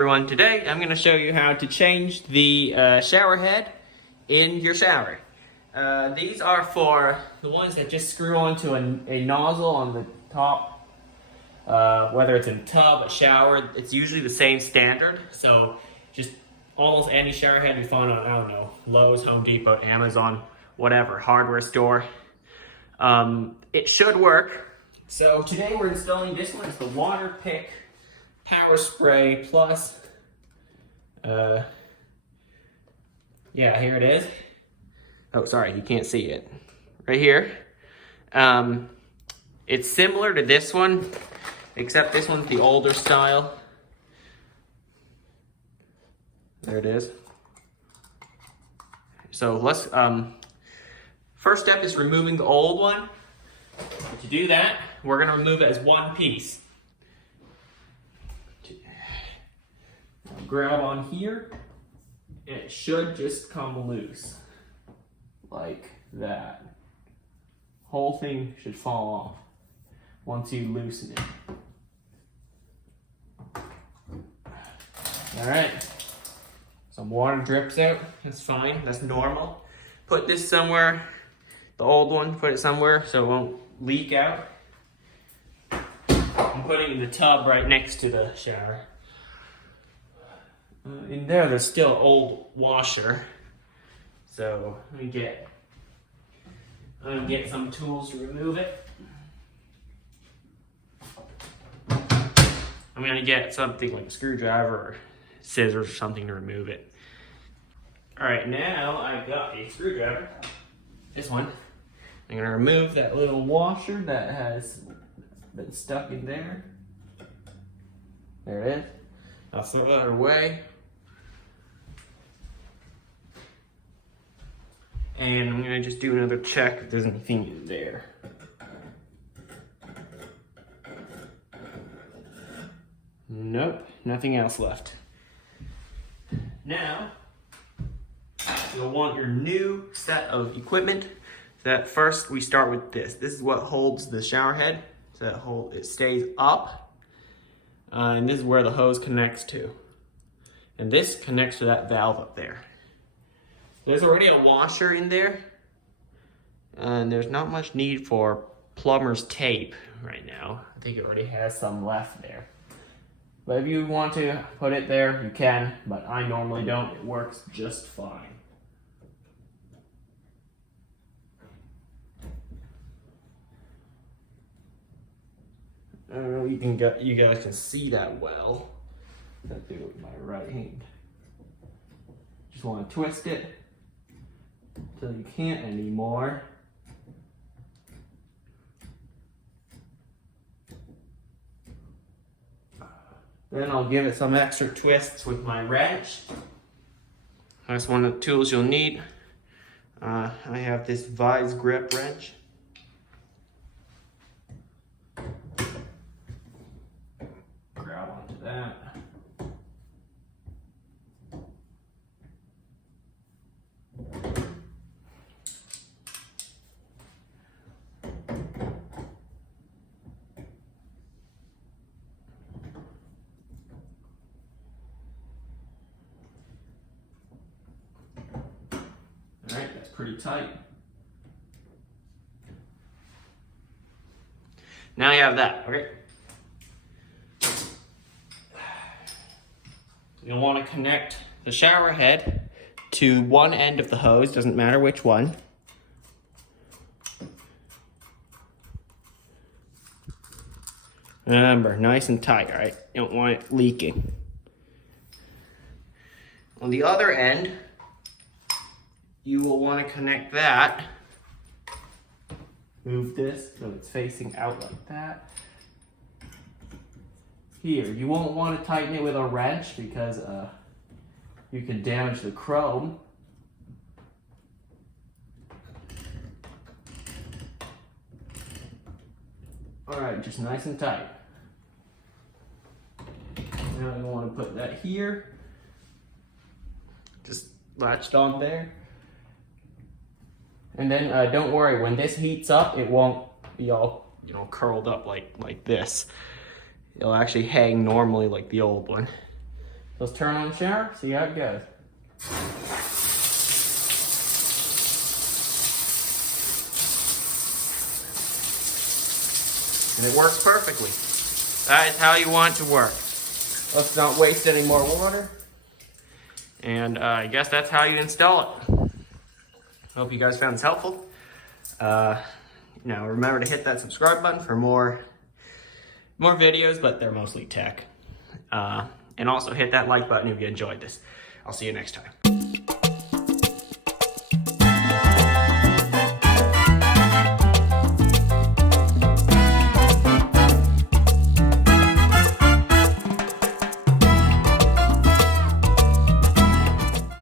Everyone, today I'm going to show you how to change the shower head in your shower. These are for the ones that just screw onto a nozzle on the top. Whether it's in a tub, a shower, it's usually the same standard. So just almost any shower head you find on, I don't know, Lowe's, Home Depot, Amazon, whatever, hardware store. It should work. So today we're installing this one. It's the Waterpik Power Spray Plus. Yeah, here it is. Oh, sorry, you can't see it. Right here. It's similar to this one, except this one's the older style. There it is. So let's, first step is removing the old one. To do that, we're gonna remove it as one piece. Grab on here, and it should just come loose, like that. Whole thing should fall off once you loosen it. All right, some water drips out, that's fine, that's normal. Put this somewhere, the old one, put it somewhere so it won't leak out. I'm putting it in the tub right next to the shower. In there's still old washer. So I'm gonna get some tools to remove it. I'm gonna get something like a screwdriver or scissors or something to remove it. All right, now I've got a screwdriver. This one. I'm gonna remove that little washer that has been stuck in there. There it is. I'll throw that away. And I'm gonna just do another check if there's anything in there. Nope, nothing else left. Now, you'll want your new set of equipment. That first we start with this. This is what holds the shower head. So it stays up. And this is where the hose connects to. And this connects to that valve up there. There's already a washer in there. And there's not much need for plumber's tape right now. I think it already has some left there. But if you want to put it there, you can. But I normally don't. It works just fine. I don't know if you guys can see that well. I'll do it with my right hand. Just want to twist it until you can't anymore. Then I'll give it some extra twists with my wrench. That's one of the tools you'll need. I have this Vise grip wrench. That. All right, that's pretty tight. Now you have that, okay? You'll want to connect the shower head to one end of the hose, doesn't matter which one. Remember, nice and tight, all right? You don't want it leaking. On the other end, you will want to connect that. Move this so it's facing out like that. Here, you won't want to tighten it with a wrench because you can damage the chrome. Alright, just nice and tight. Now you want to put that here. Just latched on there. And then don't worry, when this heats up, it won't be all, curled up like this. It'll actually hang normally like the old one. Let's turn on the shower, see how it goes. And it works perfectly. That is how you want it to work. Let's not waste any more water. And I guess that's how you install it. Hope you guys found this helpful. Now remember to hit that subscribe button for more videos, but they're mostly tech. And also hit that like button if you enjoyed this. I'll see you next time.